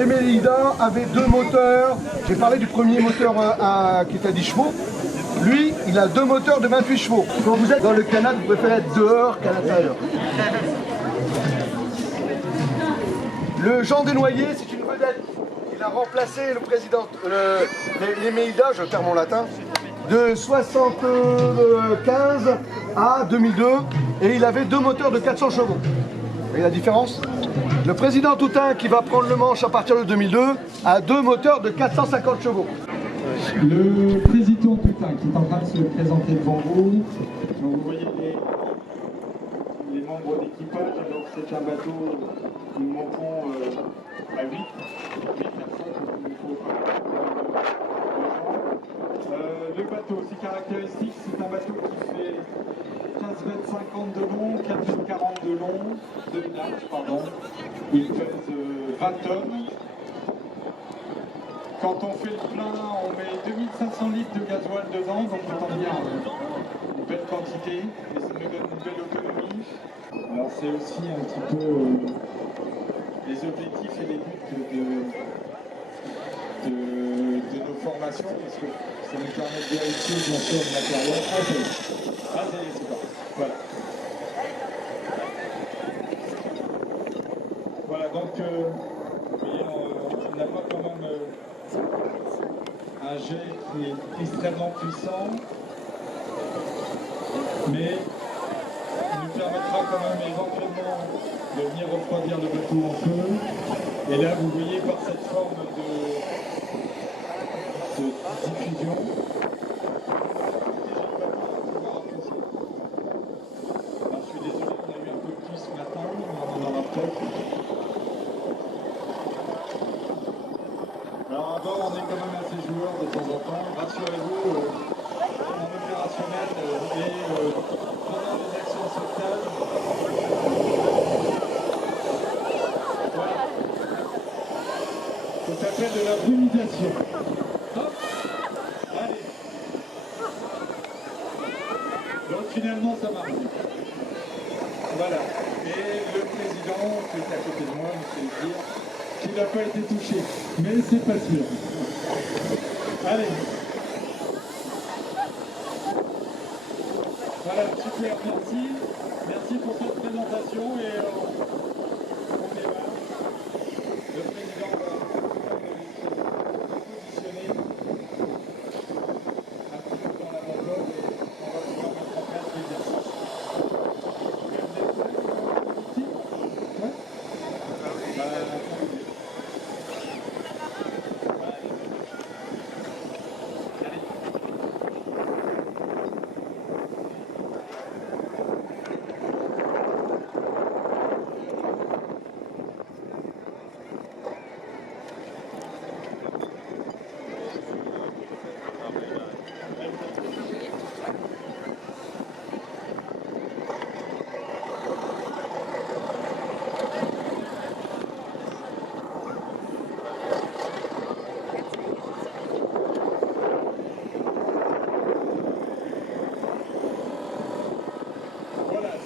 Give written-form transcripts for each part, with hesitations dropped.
Les Mélida avait deux moteurs. J'ai parlé du premier moteur qui est à 10 chevaux. Lui, il a deux moteurs de 28 chevaux. Quand vous êtes dans le canal, vous préférez être dehors qu'à l'intérieur. Le Jean Desnoyers, c'est une vedette. Il a remplacé le président, les Mélida, je perds mon latin, de 75 à 2002. Et il avait deux moteurs de 400 chevaux. Vous voyez la différence? Le président Toutain, qui va prendre le manche à partir de 2002, a deux moteurs de 450 chevaux. Le président Toutain qui est en train de se présenter devant vous. Donc vous voyez les membres d'équipage. Alors c'est un bateau, nous montons à 8 personnes, donc il nous faut le bateau, ses caractéristiques, c'est un bateau qui fait 15,50 mètres de long, 4,40 mètres de long, de large, pardon. Il pèse 20 tonnes. Quand on fait le plein, on met 2500 litres de gasoil dedans, donc autant dire une belle quantité, et ça nous donne une belle autonomie. Alors c'est aussi un petit peu les objectifs et les buts de nos formations, parce que ça nous permet de vérifier bien sûr le matériel. Ah, ça y est, c'est bon. Voilà. Voilà, donc vous voyez, on n'a pas quand même un jet qui est extrêmement puissant, mais il nous permettra quand même éventuellement de venir refroidir le bateau en feu. Et là, vous voyez par cette forme de diffusion, alors, je suis désolé, on a eu un peu de pluie ce matin, on en aura peut-être. Alors à bord, on est quand même assez joueurs de temps en temps. Rassurez-vous, en opérationnel et pendant les actions de sauvetage. Voilà. Ça s'appelle de la brumisation. Hop. Allez. Donc finalement, ça marche. Voilà. Et le président qui est à côté de moi, M. Gir, qui n'a pas été touché, mais c'est pas sûr. Allez. Voilà, super, merci. Merci pour cette présentation et on démarre. Le président va positionner un petit peu dans la bande et on va pouvoir mettre en place l'exercice. Ici ? Ouais.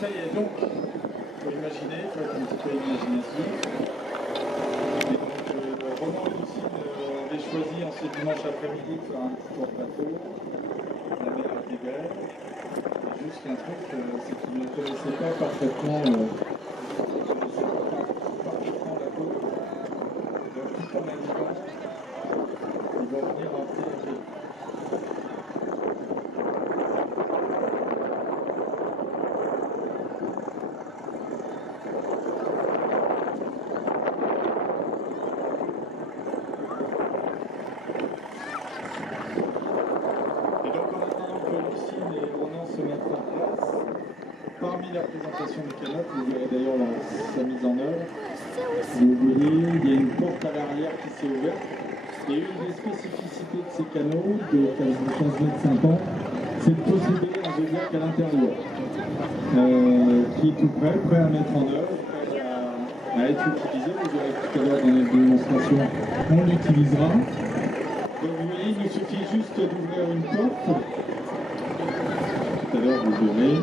Ça y est, donc, il faut imaginer, il faut être un petit peu imaginatif. Et donc, Ronan et Lucine avaient choisi en ce dimanche après-midi de faire un petit tour de bateau. La mer était belle. Et juste un truc, c'est qu'ils ne connaissaient pas parfaitement la côte. Donc, tout en naviguant, ils vont venir en TNT. Parmi la présentation du canot, vous verrez d'ailleurs sa mise en œuvre. Vous voyez, il y a une porte à l'arrière qui s'est ouverte. Et une des spécificités de ces canots de 15,50 mètres, c'est de posséder un zodiac à l'intérieur, qui est tout prêt à mettre en œuvre, prêt à être utilisé. Vous verrez tout à l'heure dans les démonstrations, on l'utilisera. Donc vous voyez, il nous suffit juste d'ouvrir une porte. Tout à l'heure, vous verrez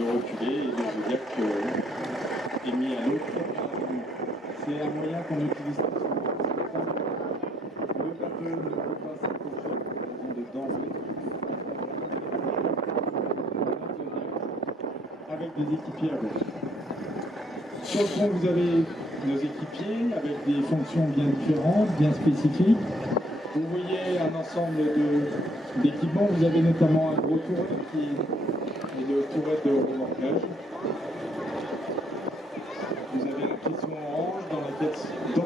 de reculer et le zodiac est mis à l'autre. C'est un moyen qu'on utilise. avec des équipiers à bord. Sur le pont, vous avez nos équipiers avec des fonctions bien différentes, bien spécifiques. Vous voyez un ensemble d'équipements. Vous avez notamment un gros tourette qui est le tourette de remorquage. Vous avez la caisson orange dans lequel qui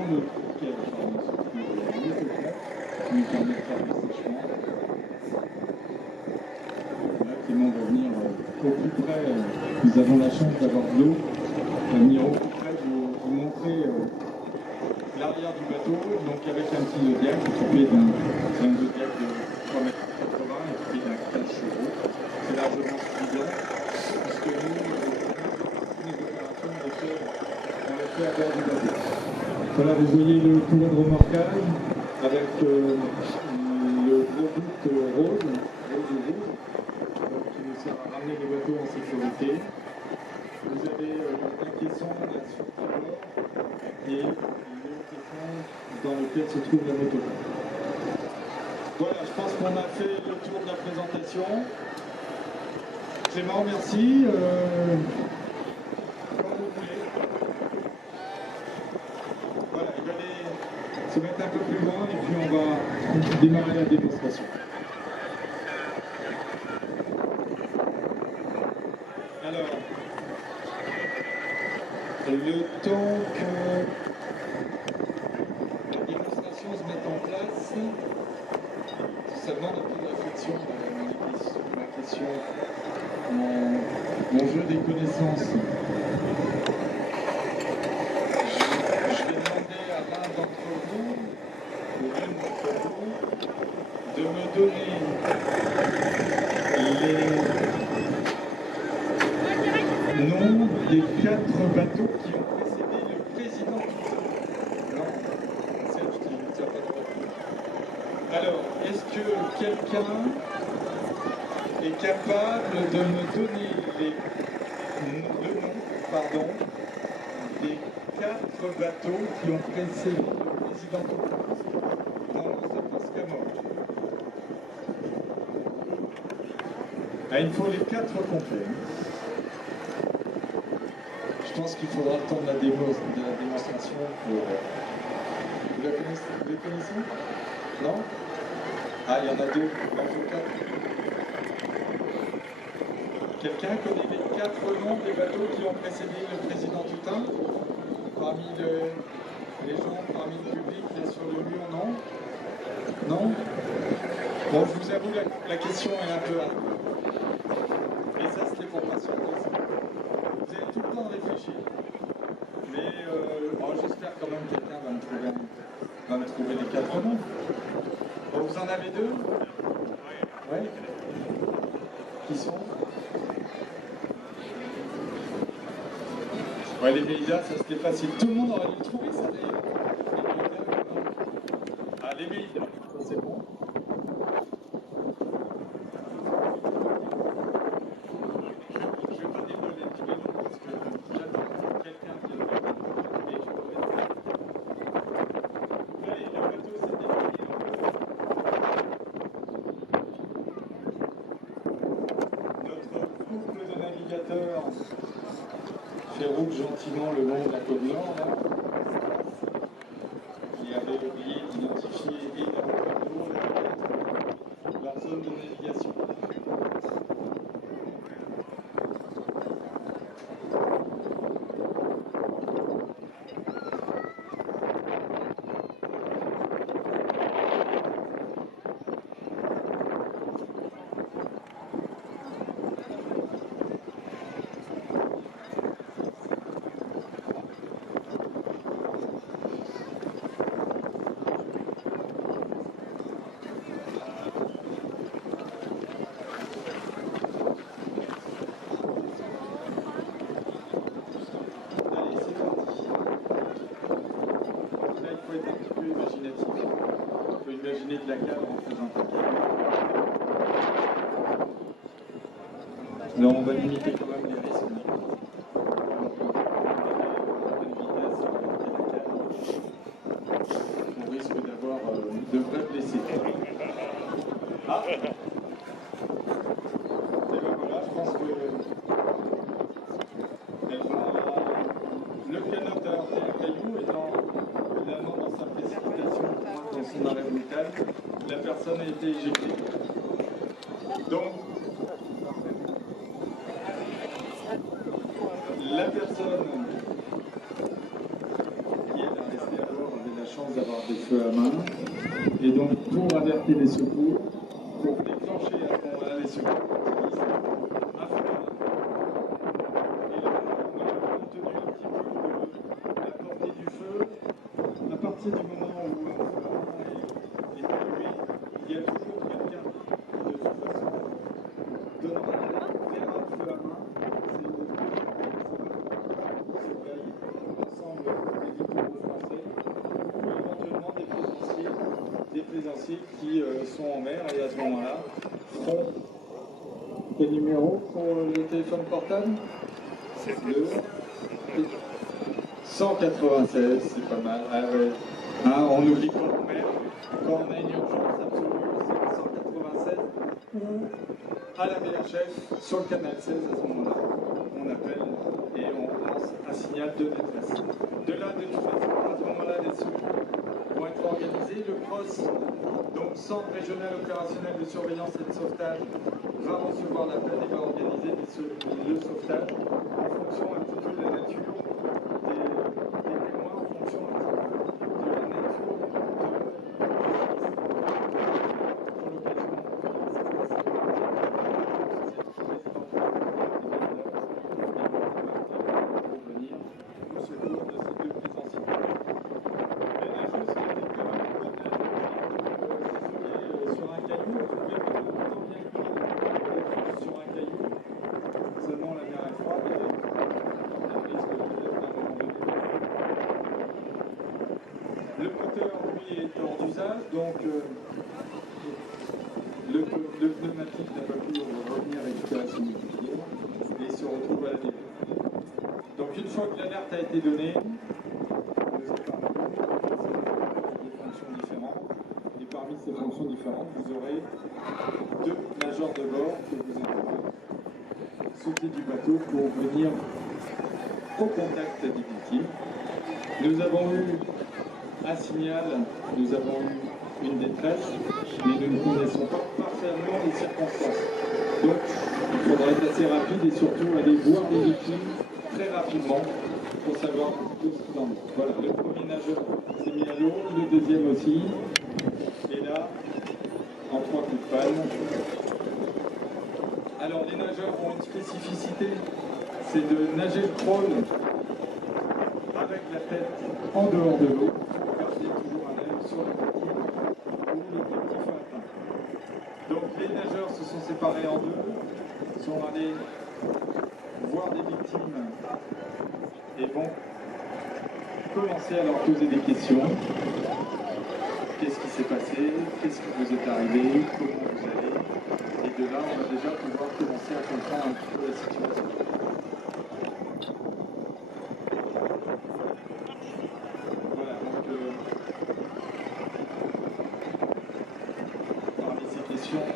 nous permet de faire des séchements. Là, Clément va venir au plus près. Nous avons la chance d'avoir de l'eau. Va venir au plus près vous montrer l'arrière du bateau, donc avec un petit zodiac équipé d'un zodiac de 3,80 m équipé d'un 15 chevaux. C'est largement suffisant, puisque nous, les opérations, on les fait à bord du bateau. Voilà, vous voyez le tour de remorquage avec le gros bout rose, qui nous sert à ramener les bateaux en sécurité. Vous avez un caisson là-dessus et le caisson dans lequel se trouve la moto. Voilà, je pense qu'on a fait le tour de la présentation. Clément, merci. Comme vous voulez. Voilà, il va aller se mettre un peu plus loin et puis on va démarrer la démonstration. Alors, le temps que la démonstration se mette en place, ça demande un peu de réflexion, ma question, mon jeu des connaissances. Je vais demander à l'un d'entre vous, ou l'une d'entre vous, de me donner les noms des 4 bateaux qui ont précédé le président Toussaint. Non, Serge, tu n'as pas de bateau. Alors, est-ce que quelqu'un est capable de me donner le nom des 4 bateaux qui ont précédé le président Toussaint? Non, c'est pas Scamor. Ah, il faut les 4 complets. Je pense qu'il faudra attendre la démonstration pour... Vous les connaissez? Non? Ah, il y en a 2. Il en faut 4. Quelqu'un connaît les 4 noms des bateaux qui ont précédé le président Toussaint? Parmi les gens, parmi le public, là sur le mur, non? Non? Bon, je vous avoue, la question est un peu hard. Et ça, c'était pour patienter. Vous avez tout le temps de réfléchir. Mais j'espère quand même que quelqu'un va me trouver les 4 noms. Bon, vous en avez 2? Oui. Qui sont? Ouais, les Mélidas, ça c'était facile. Tout le monde aurait dû le trouver, ça d'ailleurs. Ah, les Mélidas, ça c'est bon. Je vais pas dévoiler tous les noms parce que j'attends quelqu'un qui le fait. Et je pourrais le faire. Allez, le bateau c'est défini. Notre couple de navigateurs fait route gentiment le long de la côte nord, là. Il avait oublié d'identifier et la côte d'eau et leur zone de navigation. De la cale en faisant un cale. Là, on va limiter quand même les risques. On risque d'avoir de vrais blessés. Ah, Ah. Et ben voilà, je pense que le canot a heurté un caillou étant finalement dans sa précipitation, dans son arrêt brutal, la personne a été éjectée. Donc, la personne qui est restée à bord avait la chance d'avoir des feux à main. Et donc, pour alerter les secours, pour déclencher à ce moment-là les secours, on utilise un feu à main. Et là, on a compte tenu un petit peu de la portée du feu. À partir du moment où un feu à main est allumé, il y a toujours quelqu'un qui, de toute façon, donnera l'alerte vers un feu à main. C'est le surveille l'ensemble des littoraux français, ou éventuellement des plaisanciers qui sont en mer et à ce moment-là feront quel numéro pour le téléphone portable? Le 196, c'est pas mal. Ah ouais. Hein, on n'oublie pas en mer. Quand on a une urgence absolue, c'est le 196 ou à la VHF sur le canal 16 à ce moment-là. On appelle et on lance un signal de détresse. De là, de toute façon, à ce moment-là, les secours vont être organisés. Le CROSS, donc Centre régional opérationnel de surveillance et de sauvetage, va recevoir l'appel et va organiser le sauvetage en fonction un petit peu de la nature des témoins, en fonction un petit peu de la nature de donc le pneumatique n'a pas pu revenir récupérer son équipier et se retrouve à la début. Donc une fois que l'alerte a été donnée, nous avons des fonctions différentes et parmi ces fonctions différentes, vous aurez deux nageurs de bord que vous allez sauter du bateau pour venir au contact des victimes. Nous avons eu un signal, nous avons eu une détresse, mais nous ne connaissons pas parfaitement les circonstances. Donc, il faudra être assez rapide et surtout aller voir les victimes très rapidement pour savoir tout ce qu'il en est. Voilà, le premier nageur s'est mis à l'eau, le deuxième aussi. Et là, en 3 coups de panne. Alors, les nageurs ont une spécificité, c'est de nager le crawl avec la tête en dehors de l'eau. Toujours un œil sur l'objectif ou l'objectif atteint. Donc les nageurs se sont séparés en deux, sont allés voir des victimes et vont commencer à leur poser des questions. Qu'est-ce qui s'est passé? Qu'est-ce qui vous est arrivé? Comment vous allez? Et de là, on va déjà pouvoir commencer à comprendre un petit peu la situation. On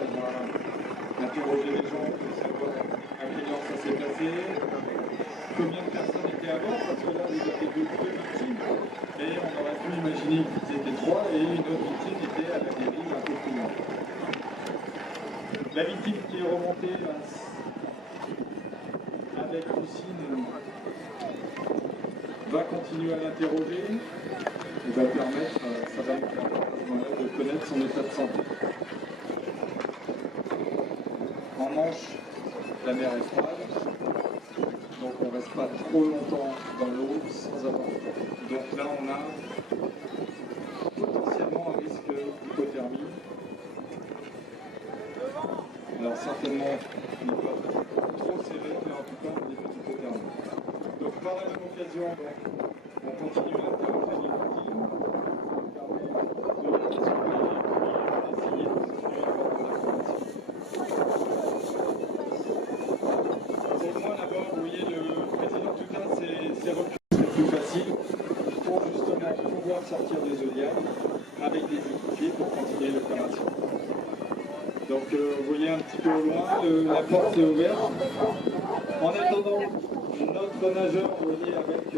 va interroger les gens pour savoir à quelle heure ça s'est passé, combien de personnes étaient à bord, parce que là vous avez deux victimes, et on aurait pu imaginer qu'ils étaient 3 et une autre victime était à la dérive un peu plus loin. La victime qui est remontée avec Lucine va continuer à l'interroger et ça va lui permettre à ce moment-là de connaître son état de santé. En Manche, la mer est froide, donc on ne reste pas trop longtemps dans l'eau sans avoir froid. Donc là, on a potentiellement un risque d'hypothermie. Alors certainement, il n'est pas trop serré, mais en tout cas, on est d'hypothermie. Donc par la même occasion, on continue à interroger les victimes. Sortir des zodiacs avec des équipiers pour continuer l'opération. Donc vous voyez un petit peu au loin, la porte est ouverte. En attendant, notre nageur, vous voyez, avec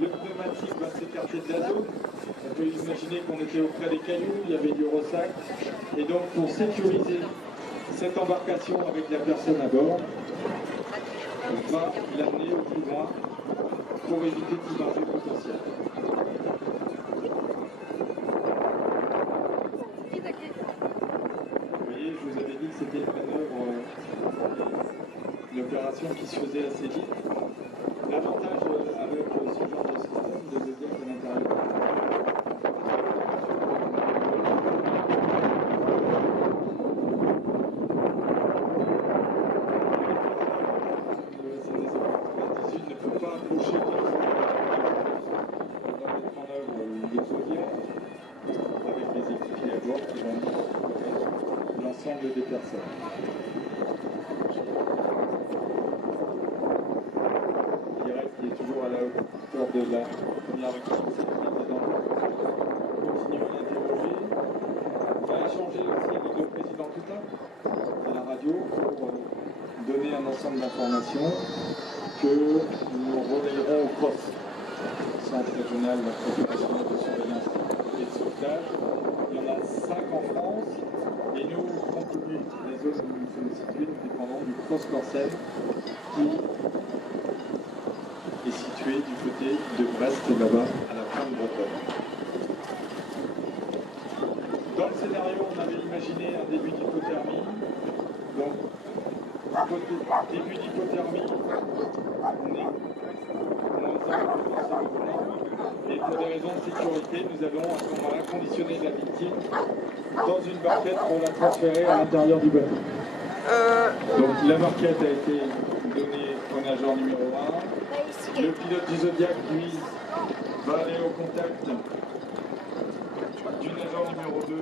le pneumatique va s'écarter de la zone. On peut imaginer qu'on était auprès des cailloux, il y avait du ressac. Et donc pour sécuriser cette embarcation avec la personne à bord, on va l'amener au plus loin pour éviter tout danger potentiel. Vous voyez, je vous avais dit que c'était une manœuvre, une opération qui se faisait assez vite. L'avantage avec ce genre de système de Zodiac à l'intérieur, ne peut pas approcher on va mettre en œuvre les Zodiac avec les équipiers à bord qui vont mettre l'ensemble des personnes. Qui est toujours à la hauteur de la première victime, c'est qui était dans l'eau. Continuons à l'interroger. On va échanger aussi avec le président Toutain à la radio pour donner un ensemble d'informations que nous relayerons au CROSS, Centre régional opérationnel de surveillance et de sauvetage. Il y en a 5 en France et nous, compte tenu des zones où nous sommes situés, nous dépendons du CROSS Corcelles qui est situé du côté de Brest, là-bas, à la fin de Bretonne. Dans le scénario, on avait imaginé un début d'hypothermie. Donc, début d'hypothermie, on est et pour des raisons de sécurité, nous avons à ce moment-là conditionné la victime dans une barquette pour la transférer à l'intérieur du bateau. Donc, la barquette a été donnée au nageur numéro 1. Le pilote du Zodiac, lui, va aller au contact du nageur numéro 2.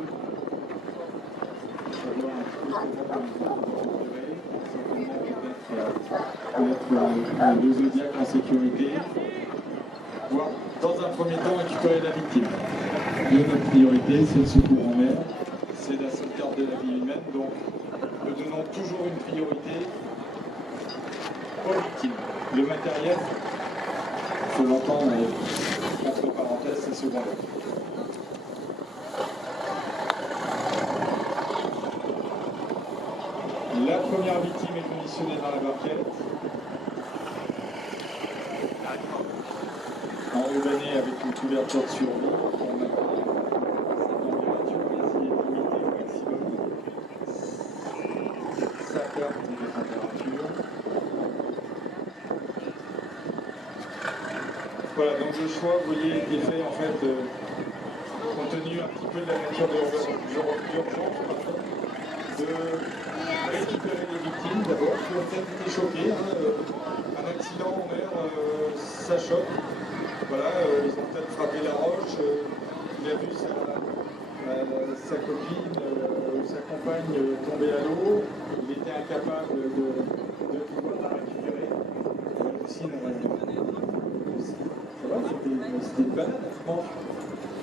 Peut-être le Zodiac en sécurité. Voire, dans un premier temps, récupérer la victime. Et notre priorité, c'est le secours en mer. C'est la sauvegarde de la vie humaine. Donc, nous donnons toujours une priorité aux victimes. Le matériel, il faut l'entendre entre parenthèses, c'est secondaire. La première victime est conditionnée dans la barquette. Enrubanée avec une couverture de survie. On a sa température ici est limitée au maximum. Sa carte de température. Voilà, donc le choix, vous voyez, est fait en fait, compte tenu un petit peu de la nature de l'urgence, de récupérer les victimes d'abord, qui ont peut-être été choquées. Un accident en mer, ça choque. Voilà, ils ont peut-être frappé la roche, il a vu sa copine ou sa compagne tomber à l'eau, il était incapable de pouvoir la récupérer. La piscine, c'était une balade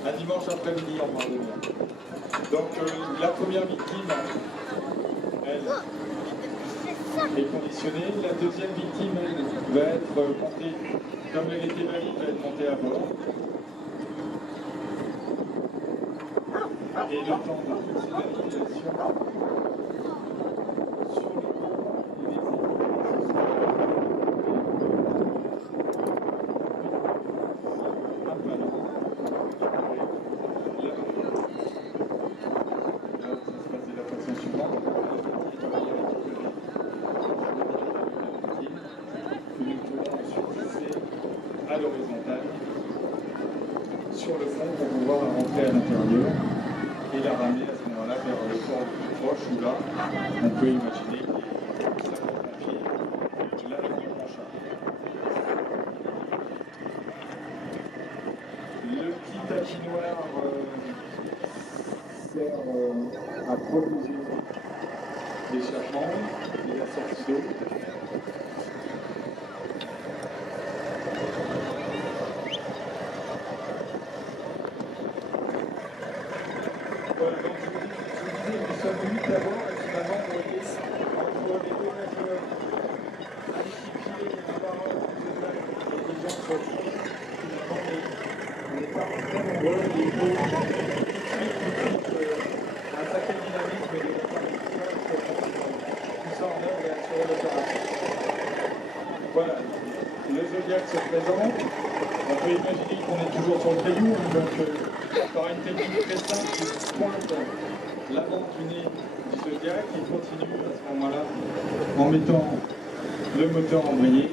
un dimanche après-midi en bord de mer. Donc la première victime, elle est conditionnée. La deuxième victime, elle, va être montée, comme elle était valide, va être montée à bord. Et le temps de toute cette navigation sur le pont, il à l'horizontale sur le fond pour pouvoir la rentrer à l'intérieur et la ramener à ce moment-là vers le port le plus proche où là on peut imaginer que ça va confier la victime en charge. Le petit tapis noir sert à proposer l'échappement et la sortie d'eau. Voilà, donc je vous disais, nous sommes 8 à bord et finalement un sacré dynamisme et des tout ça en œuvre et assurer l'opération. Voilà, le Zodiac se présente. On peut imaginer qu'on est toujours sur le caillou, donc par une technique très simple qui pointe l'avant du nez du Zodiac et continue à ce moment-là en mettant le moteur embrayé.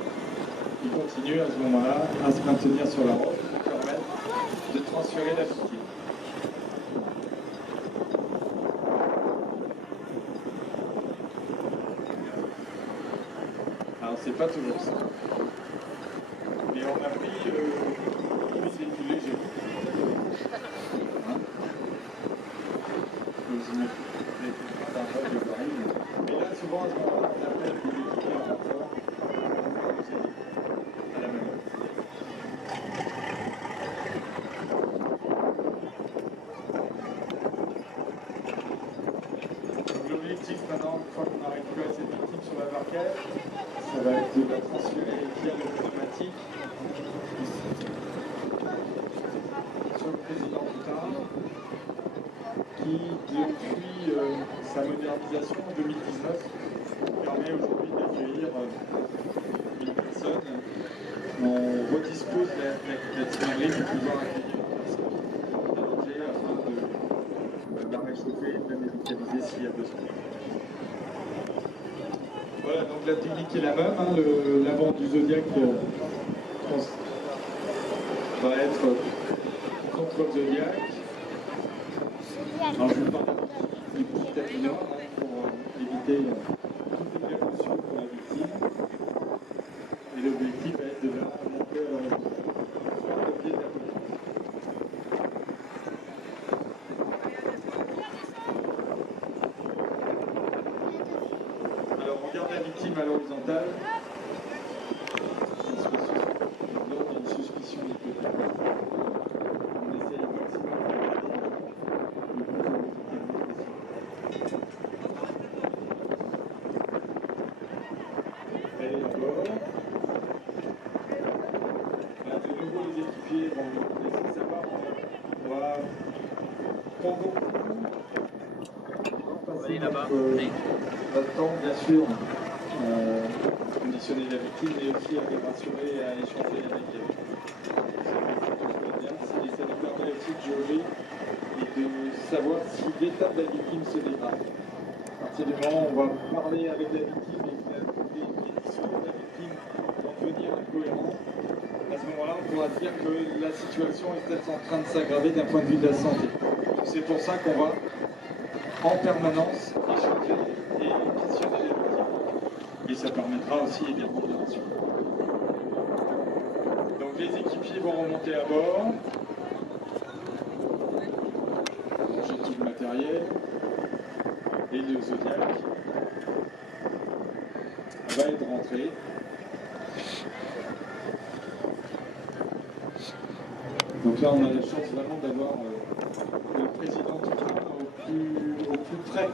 Il continue à ce moment-là à se maintenir sur la route pour permettre de transférer la victime. Alors c'est pas toujours ça. Mais on a pris c'est plus léger. Hein? Et là souvent à ce moment-là on appelle des équipiers en renfort à la manœuvre. Donc l'objectif maintenant, une fois qu'on a récupéré cette victime sur la barquette, ça va être de la transférer via le pneumatique sur le président Poutin, qui depuis sa modernisation en 2019 permet aujourd'hui d'accueillir 1000 personnes. On redispose la tirerie pour pouvoir accueillir une personne allongée afin de la réchauffer et de la médicaliser s'il y a besoin. Voilà, donc la technique est la même, hein, l'avant du Zodiac va être contre le Zodiac. Alors je vais parler du petit tapis-noir pour éviter toute éclaboussure pour la victime. Et l'objectif va être de la monter sur le pied de la police. Alors on garde la victime à l'horizontale. Lors d'une suspicion d'hypothèse. On essaye au maximum de garder le plus horizontalement possible. Elle est à bord. Là, de nouveau, les équipiers vont nous laisser savoir. On va pendant passer notre temps, bien sûr, conditionner la victime, mais aussi à les rassurer et à échanger avec elle. Ça nous permet aussi de jauger et de savoir si l'état de la victime se dégrade. À partir du moment où on va parler avec la victime et que les discours de la victime vont devenir incohérents, à ce moment-là, on pourra dire que la situation est peut-être en train de s'aggraver d'un point de vue de la santé. C'est pour ça qu'on va en permanence échanger et questionner les victimes. Et ça permettra aussi également de rassurer. Donc les équipiers vont remonter à bord. Ranger tout le matériel. Et le Zodiac va être rentré. Donc là, on a la chance vraiment d'avoir le président Toutain au plus près.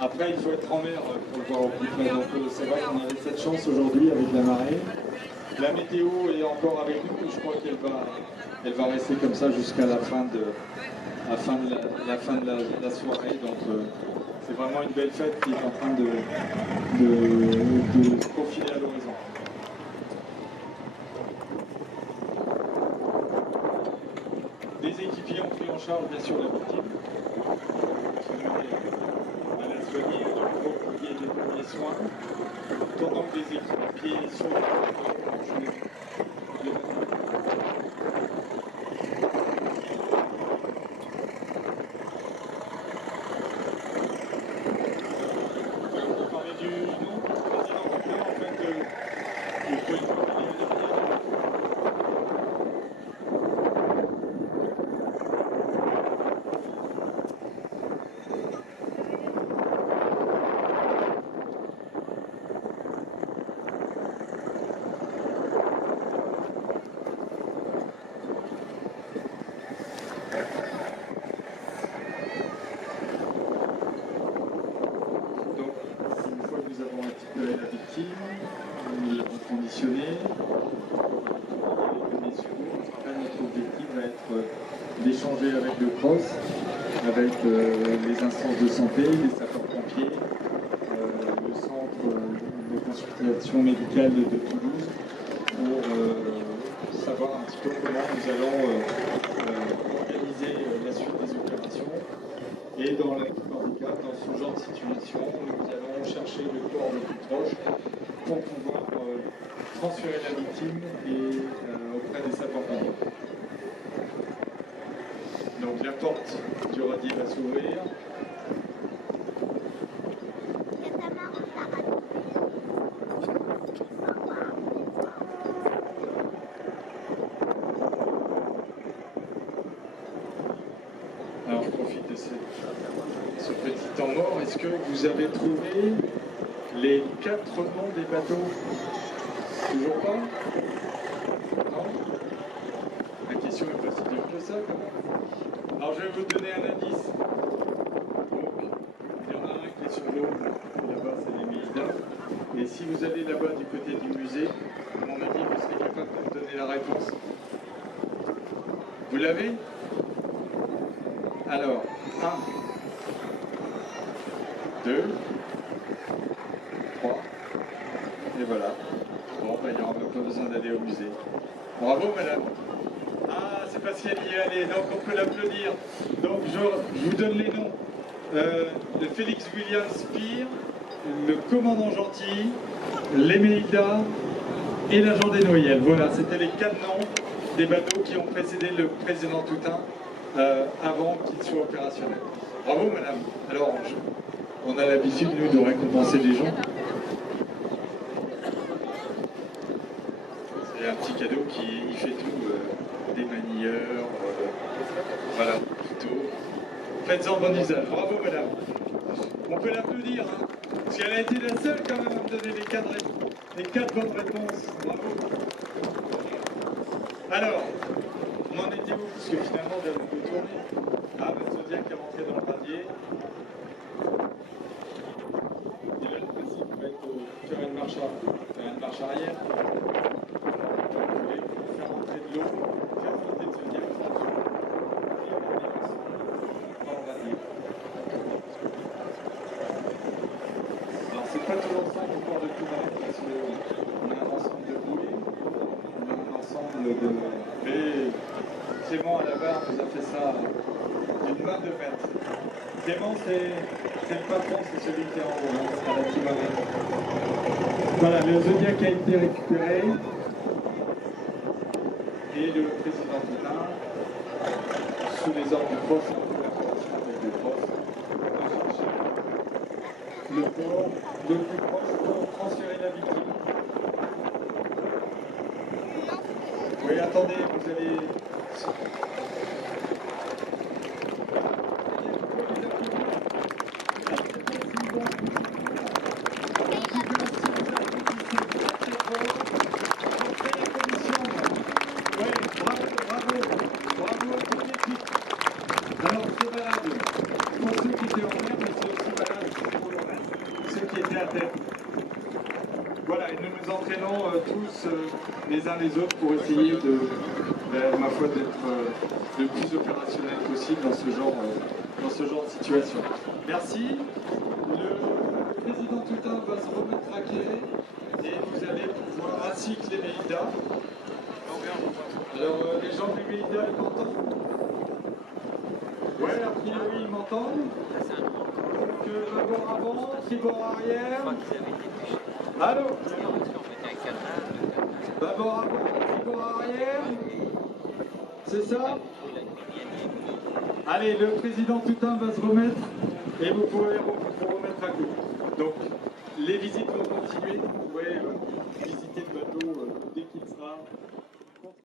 Après, il faut être en mer pour le voir au plus près. Donc c'est vrai qu'on avait cette chance aujourd'hui avec la marée. La météo est encore avec nous et je crois qu'elle va rester comme ça jusqu'à la fin de la soirée. Donc c'est vraiment une belle fête qui est en train de se profiler à l'horizon. Les équipiers ont pris en charge bien sûr la victime. À la soigner, donc prodiguer les premiers soins, pendant que les équipiers sont on parlait du nom du président Poutin, en fait, il faut une fois qu'il est nous avons récupéré la victime, nous l'avons conditionnée, messieurs, je rappelle, notre objectif va être d'échanger avec le CROSS, avec les instances de santé, les sapeurs-pompiers, le centre de consultation médicale de Toulouse, pour savoir un petit peu comment nous allons organiser la suite des opérations. Et dans la plupart des cas, dans ce genre de situation, nous allons chercher le corps le plus proche pour pouvoir transférer la victime et, auprès des sapeurs-pompiers. Donc la porte du radier va s'ouvrir. Alors je profite de ce petit temps mort. Est-ce que vous avez trouvé les 4 noms des bateaux? Toujours pas? Non? La question est pas si dure que ça quand même. Alors je vais vous donner un indice. Donc, il y en a un qui est sur l'eau, là-bas c'est les Méidas. Et si vous allez là-bas du côté du musée, à mon avis vous serez capable de me donner la réponse. Vous l'avez? Alors, 1, 2, 3, et voilà. Bon, ben, il n'y aura même pas besoin d'aller au musée. Bravo, madame. Ah, c'est parce qu'elle y est allée, donc on peut l'applaudir. Donc, je vous donne les noms. Le Félix William Spear, le commandant Gentil, l'Éméida et l'agent des Noyelles. Voilà, c'était les 4 noms des bateaux qui ont précédé le président Toutain avant qu'il soit opérationnel. Bravo, madame. Alors, on a l'habitude, nous, de récompenser les gens. C'est un petit cadeau qui fait tout, des manieurs, voilà, plutôt. Faites-en bon usage. Bravo, madame. On peut l'applaudir, hein, parce qu'elle a été la seule quand même à me donner les 4 bonnes réponses. Bravo. Alors, on en était où? Parce que finalement, on a tourné. Ah, ben, Zodiac est rentré dans le radier. Et là, le principe va être de faire une marche arrière. Faire rentrer de l'eau, faire flotter le Zodiac et emmener dans le radier. Alors, c'est pas toujours simple au port de Toulouse, parce qu'on a un ensemble de bouées, on a un ensemble de... Mais Clément, à la barre, nous a fait ça d'une main de maître. Clément, c'est le patron, c'est celui qui est en haut, hein, à la petite manette. Voilà, le Zodiac a été récupéré. Et le président Toutain, sous les ordres du CROSS, avec le CROSS, a cherché le port le plus proche pour transférer la victime. Oui, attendez, vous allez... Alors, c'est valable pour ceux qui étaient en mer, mais c'est aussi valable pour le reste, ceux qui étaient à terre. Voilà, et nous nous entraînons tous les uns les autres pour essayer de, ma foi, d'être le plus opérationnel possible dans ce genre de situation. Merci. Le président Toutain va se remettre à quai et vous allez pouvoir, ainsi que les Méidas. Alors, les gens des Méidas, ils m'entendent? Ouais, a priori, ils m'entendent. Donc, bâbord avant, tribord arrière. Allô? Bâbord avant, tribord arrière. C'est ça? Allez, le président Toutain va se remettre et vous pouvez vous remettre à coup. Donc, les visites vont continuer. Vous pouvez visiter le bateau dès qu'il sera